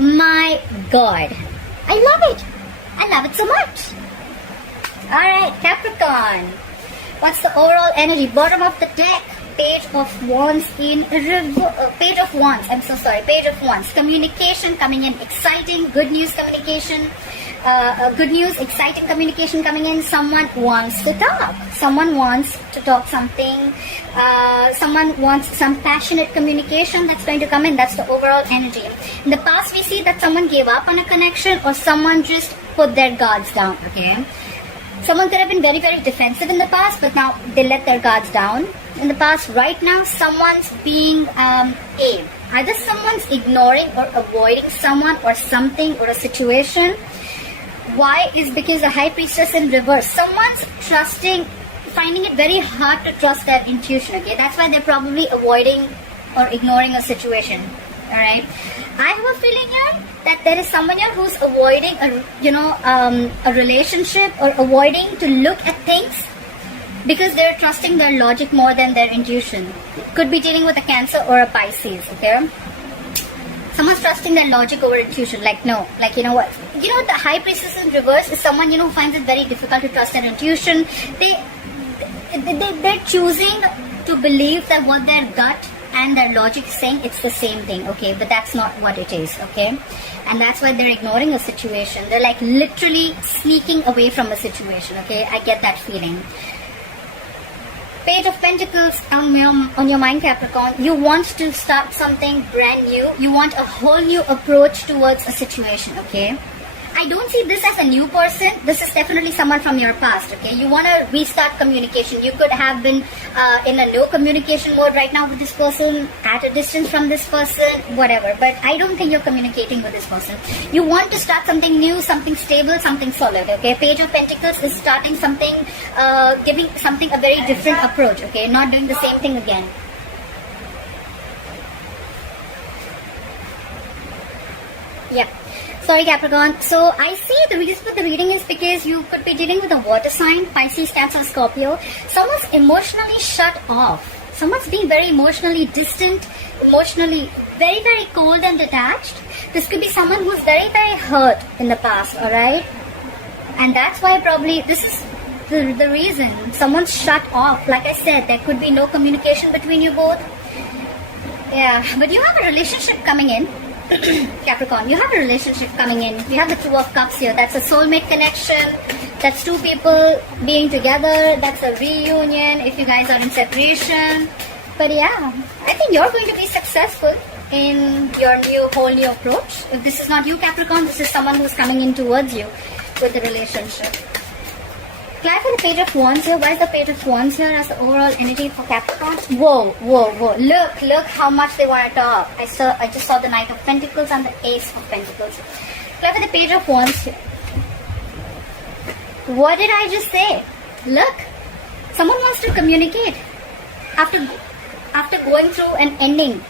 my God. I love it. I love it so much. Alright, Capricorn. What's the overall energy? Bottom of the deck. Page of Wands in Page of Wands. I'm so sorry. Page of Wands. Communication coming in. Exciting. Good news communication. Good news. Exciting communication coming in. Someone wants to talk. Someone wants to talk something. Someone wants some passionate communication that's going to come in. That's the overall energy. In the past, we see that someone gave up on a connection or someone just put their guards down. Okay. Someone could have been very, very defensive in the past, but now they let their guards down. In the past, right now, someone's being either someone's ignoring or avoiding someone or something or a situation. Why? Is because the High Priestess in reverse. Someone's finding it very hard to trust their intuition. Okay, that's why they're probably avoiding or ignoring a situation. All right. I have a feeling here that there is someone here who's avoiding a relationship or avoiding to look at things because they're trusting their logic more than their intuition. Could be dealing with a Cancer or a Pisces. Okay. Someone's trusting their logic over intuition. Like, no, like, you know what? You know, the High Priestess in reverse is someone, who finds it very difficult to trust their intuition. They're choosing to believe that what their gut and their logic is saying, it's the same thing, okay? But that's not what it is, okay? And that's why they're ignoring a situation. They're like literally sneaking away from a situation, okay? I get that feeling. Page of Pentacles on your mind, Capricorn. You want to start something brand new. You want a whole new approach towards a situation, okay? I don't see this as a new person. This is definitely someone from your past, okay? You want to restart communication. You could have been in a no communication mode right now with this person, at a distance from this person, whatever. But I don't think you're communicating with this person. You want to start something new, something stable, something solid, okay? Page of Pentacles is starting something, giving something a very different approach, okay? Not doing the same thing again. Yeah. Sorry, Capricorn. So I see the reason for the reading is because you could be dealing with a water sign, Pisces, Cancer, Scorpio. Someone's emotionally shut off. Someone's being very emotionally distant, emotionally very, very cold and detached. This could be someone who's very, very hurt in the past, alright? And that's why probably this is the reason. Someone's shut off. Like I said, there could be no communication between you both. Yeah, but you have a relationship coming in. Capricorn, you have a relationship coming in. You have the Two of Cups here. That's a soulmate connection. That's two people being together. That's a reunion if you guys are in separation. But yeah, I think you're going to be successful in your whole new approach. If this is not you, Capricorn, this is someone who's coming in towards you with the relationship. Clarify the Page of Wands here. Why is the Page of Wands here as the overall energy for Capricorn? Whoa, whoa, whoa. Look how much they want to talk. I just saw the Knight of Pentacles and the Ace of Pentacles. Clarify the Page of Wands here. What did I just say? Look, someone wants to communicate after going through an ending.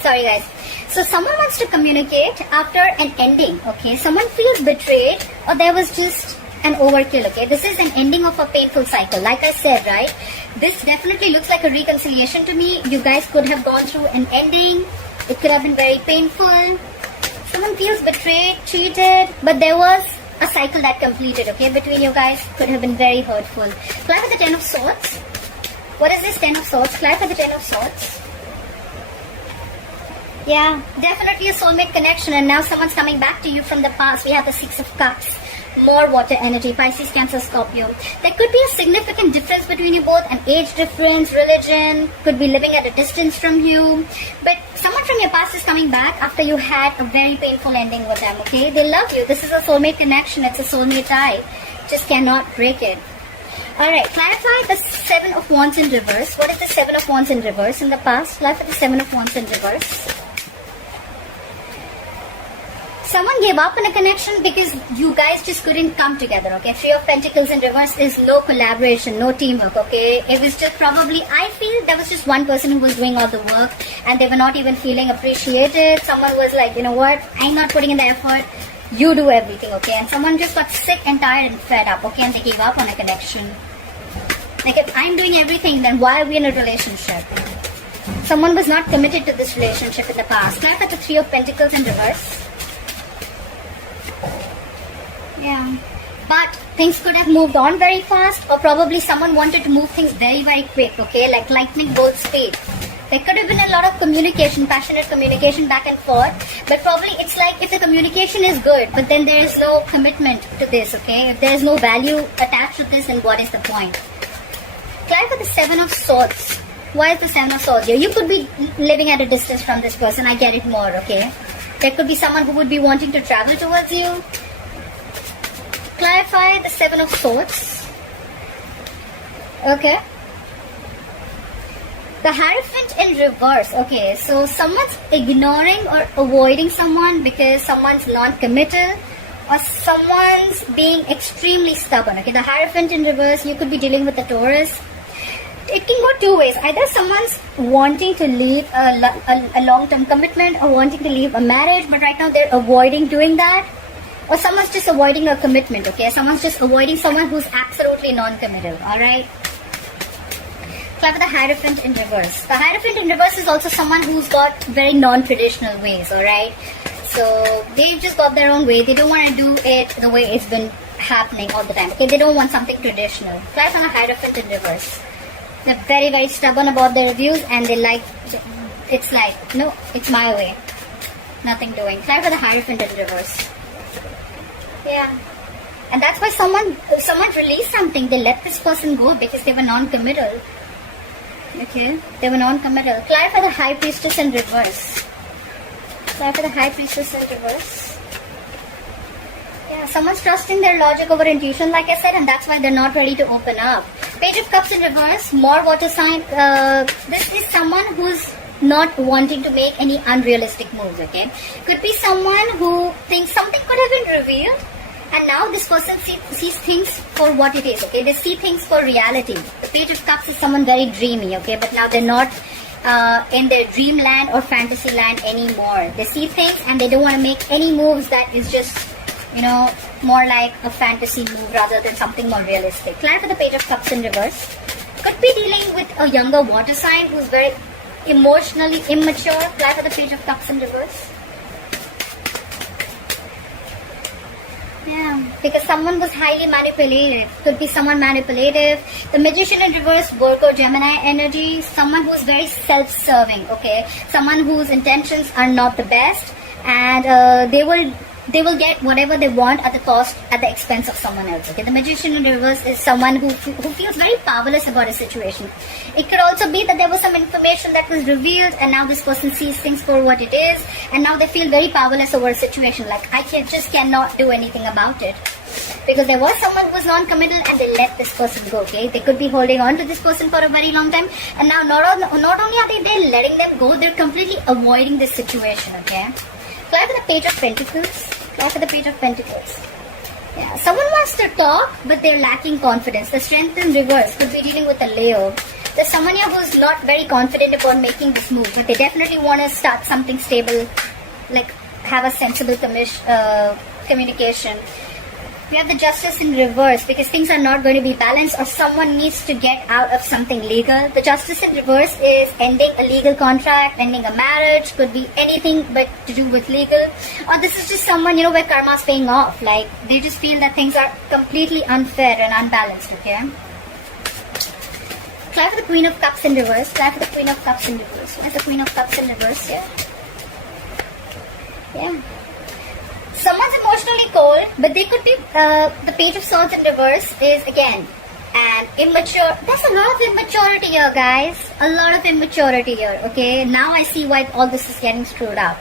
Sorry, guys. So someone wants to communicate after an ending, okay? Someone feels betrayed or there was just an overkill, okay? This is an ending of a painful cycle. Like I said, right? This definitely looks like a reconciliation to me. You guys could have gone through an ending. It could have been very painful. Someone feels betrayed, cheated, but there was a cycle that completed, okay? Between you guys could have been very hurtful. Clarify the Ten of Swords. What is this Ten of Swords? Clarify the Ten of Swords. Yeah, definitely a soulmate connection, and now someone's coming back to you from the past. We have the Six of Cups. More water energy, Pisces, Cancer, Scorpio. There could be a significant difference between you both, an age difference, religion, could be living at a distance from you. But someone from your past is coming back after you had a very painful ending with them, okay? They love you. This is a soulmate connection. It's a soulmate tie. Just cannot break it. Alright, clarify the Seven of Wands in reverse. What is the Seven of Wands in reverse in the past? Clarify the Seven of Wands in reverse. Someone gave up on a connection because you guys just couldn't come together, okay? Three of Pentacles in reverse is no collaboration, no teamwork, okay? It was just probably, I feel there was just one person who was doing all the work and they were not even feeling appreciated. Someone was like, you know what? I'm not putting in the effort. You do everything, okay? And someone just got sick and tired and fed up, okay? And they gave up on a connection. Like, if I'm doing everything, then why are we in a relationship? Someone was not committed to this relationship in the past. Clarify the Three of Pentacles in reverse. Yeah. But things could have moved on very fast, or probably someone wanted to move things very, very quick, okay? Like lightning bolt speed. There could have been a lot of communication, passionate communication back and forth, but probably it's like if the communication is good, but then there is no commitment to this, okay? If there is no value attached to this, then what is the point? Clarify the Seven of Swords. Why is the Seven of Swords here? You could be living at a distance from this person, I get it more, okay? There could be someone who would be wanting to travel towards you. Clarify the Seven of Swords. Okay. The Hierophant in reverse. Okay, so someone's ignoring or avoiding someone because someone's non-committal, or someone's being extremely stubborn. Okay, the Hierophant in reverse, you could be dealing with a Taurus. It can go two ways. Either someone's wanting to leave a long-term commitment or wanting to leave a marriage, but right now they're avoiding doing that. Or someone's just avoiding a commitment, okay? Someone's just avoiding someone who's absolutely non-committal, alright? Clarify the Hierophant in reverse. The Hierophant in reverse is also someone who's got very non-traditional ways, alright? So, they've just got their own way. They don't want to do it the way it's been happening all the time, okay? They don't want something traditional. Clarify the Hierophant in reverse. They're very, very stubborn about their views, and they like, it's like, no, it's my way. Nothing doing. Clarify the Hierophant in reverse. Yeah. And that's why someone released something. They let this person go because they were non-committal. Okay? They were non-committal. Clarify the High Priestess in reverse. Clarify the High Priestess in reverse. Yeah, someone's trusting their logic over intuition, like I said, and that's why they're not ready to open up. Page of Cups in reverse. More water sign. This is someone who's not wanting to make any unrealistic moves, okay? Could be someone who thinks something could have been revealed, and now this person sees things for what it is, okay? They see things for reality. The Page of Cups is someone very dreamy, okay? But now they're not in their dreamland or fantasy land anymore. They see things and they don't want to make any moves that is just, you know, more like a fantasy move rather than something more realistic. Clarify the Page of Cups in reverse. Could be dealing with a younger water sign who's very emotionally immature. Clarify the Page of Cups in reverse. Yeah, because someone was highly manipulative. Could be someone manipulative. The Magician in reverse, Virgo, Gemini energy. Someone who's very self-serving, okay? Someone whose intentions are not the best, and they will get whatever they want at the expense of someone else, okay? The Magician in reverse is someone who feels very powerless about a situation. It could also be that there was some information that was revealed, and now this person sees things for what it is, and now they feel very powerless over a situation, like I just cannot do anything about it. Because there was someone who was non-committal and they let this person go, okay? They could be holding on to this person for a very long time, and now not only are they letting them go, they're completely avoiding this situation, okay? Clarify the Page of Pentacles. Clarify the Page of Pentacles. Yeah, someone wants to talk, but they're lacking confidence. The Strength in reverse could be dealing with a Leo. There's someone here who's not very confident about making this move, but they definitely want to start something stable, like have a sensible communication. We have the Justice in reverse because things are not going to be balanced, or someone needs to get out of something legal. The Justice in reverse is ending a legal contract, ending a marriage, could be anything but to do with legal. Or this is just someone, you know, where karma's paying off. Like, they just feel that things are completely unfair and unbalanced, okay? Clarify the Queen of Cups in reverse. Clarify the Queen of Cups in reverse. Where's the Queen of Cups in reverse here? Yeah. Someone's emotionally cold, but they could be, the Page of Swords in reverse is, again, an immature. There's a lot of immaturity here, guys. A lot of immaturity here, okay? Now I see why all this is getting screwed up.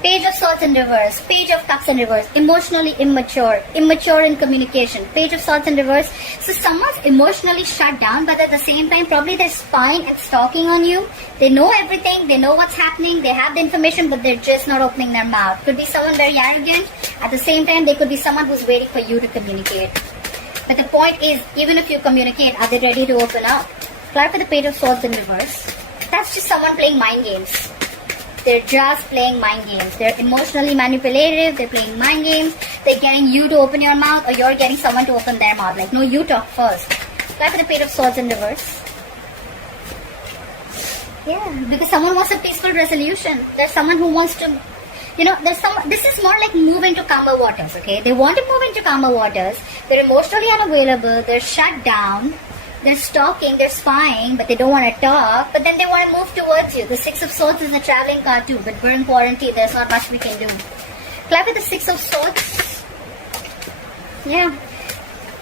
Page of Swords in reverse, Page of Cups in reverse, emotionally immature, immature in communication, Page of Swords in reverse. So someone's emotionally shut down, but at the same time, probably they're spying and stalking on you. They know everything, they know what's happening, they have the information, but they're just not opening their mouth. Could be someone very arrogant. At the same time, they could be someone who's waiting for you to communicate. But the point is, even if you communicate, are they ready to open up? Clarify the Page of Swords in reverse. That's just someone playing mind games. They're just playing mind games. They're emotionally manipulative. They're playing mind games. They're getting you to open your mouth, or you're getting someone to open their mouth. Like, no, you talk first. Clarify the Page of Swords in reverse. Yeah, because someone wants a peaceful resolution. There's someone who wants to, this is more like move into calmer waters, okay? They want to move into calmer waters. They're emotionally unavailable. They're shut down. They're stalking. They're spying, but they don't want to talk. But then they want to move towards you. The Six of Swords is a traveling card too, but we're in quarantine. There's not much we can do. Clap with the Six of Swords. Yeah.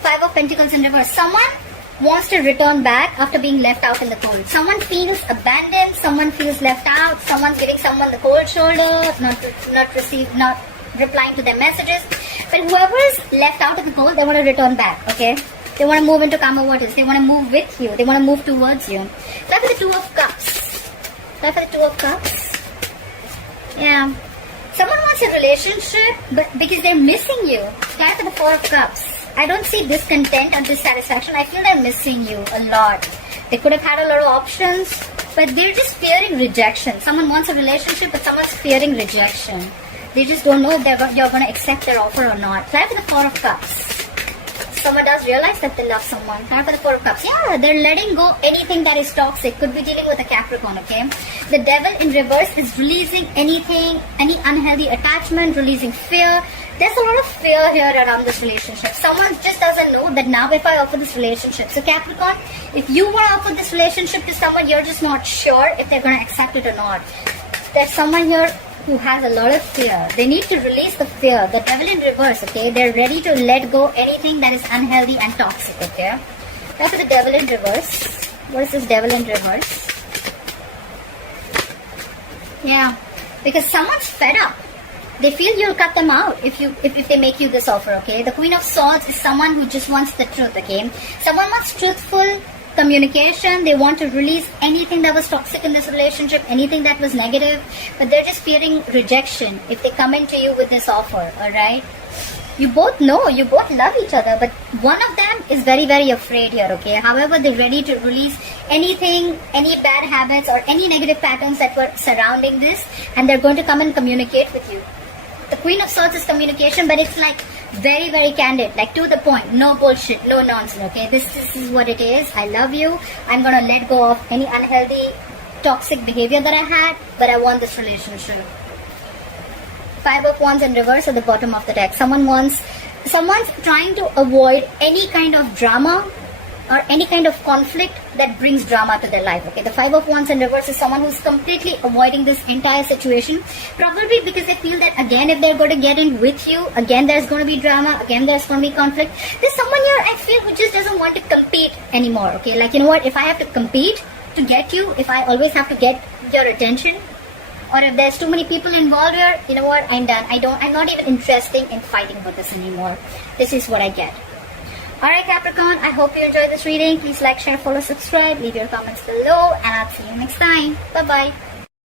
Five of Pentacles in reverse. Someone wants to return back after being left out in the cold. Someone feels abandoned. Someone feels left out. Someone's giving someone the cold shoulder, not replying to their messages. But whoever is left out in the cold, they want to return back, okay? They want to move into calmer waters. They want to move with you. They want to move towards you. Clap for the Two of Cups. Clap for the Two of Cups. Yeah. Someone wants a relationship, but because they're missing you. Clap for the Four of Cups. I don't see discontent or dissatisfaction. I feel they're missing you a lot. They could have had a lot of options, but they're just fearing rejection. Someone wants a relationship, but someone's fearing rejection. They just don't know if you're going to accept their offer or not. Clap for the Four of Cups. Someone does realize that they love someone. Clap for the Four of Cups. Yeah, they're letting go anything that is toxic. Could be dealing with a Capricorn, okay? The Devil in reverse is releasing anything, any unhealthy attachment, releasing fear. There's a lot of fear here around this relationship. Someone just doesn't know that now if I offer this relationship. So Capricorn, if you want to offer this relationship to someone, you're just not sure if they're going to accept it or not. There's someone here who has a lot of fear. They need to release the fear. The Devil in reverse, okay? They're ready to let go anything that is unhealthy and toxic, okay? Now for the Devil in reverse. What is this Devil in reverse? Yeah, because someone's fed up. They feel you'll cut them out if they make you this offer, okay? The Queen of Swords is someone who just wants the truth, okay? Someone wants truthful communication. They want to release anything that was toxic in this relationship, anything that was negative, but they're just fearing rejection if they come into you with this offer, alright? You both know, you both love each other, but one of them is very, very afraid here, okay? However, they're ready to release anything, any bad habits or any negative patterns that were surrounding this, and they're going to come and communicate with you. The Queen of Swords is communication, but it's like very, very candid, like to the point, no bullshit, no nonsense, okay? This is what it is. I love you. I'm going to let go of any unhealthy, toxic behavior that I had, but I want this relationship. Five of Wands in reverse at the bottom of the deck. Someone's trying to avoid any kind of drama or any kind of conflict that brings drama to their life, okay? The Five of Wands in reverse is someone who's completely avoiding this entire situation, probably because they feel that, again, if they're going to get in with you, again, there's going to be drama, again, there's going to be conflict. There's someone here, I feel, who just doesn't want to compete anymore, okay? Like, you know what, if I have to compete to get you, if I always have to get your attention, or if there's too many people involved here, you know what, I'm done. I'm not even interested in fighting with this anymore. This is what I get. Alright Capricorn, I hope you enjoyed this reading. Please like, share, follow, subscribe, leave your comments below, and I'll see you next time. Bye-bye.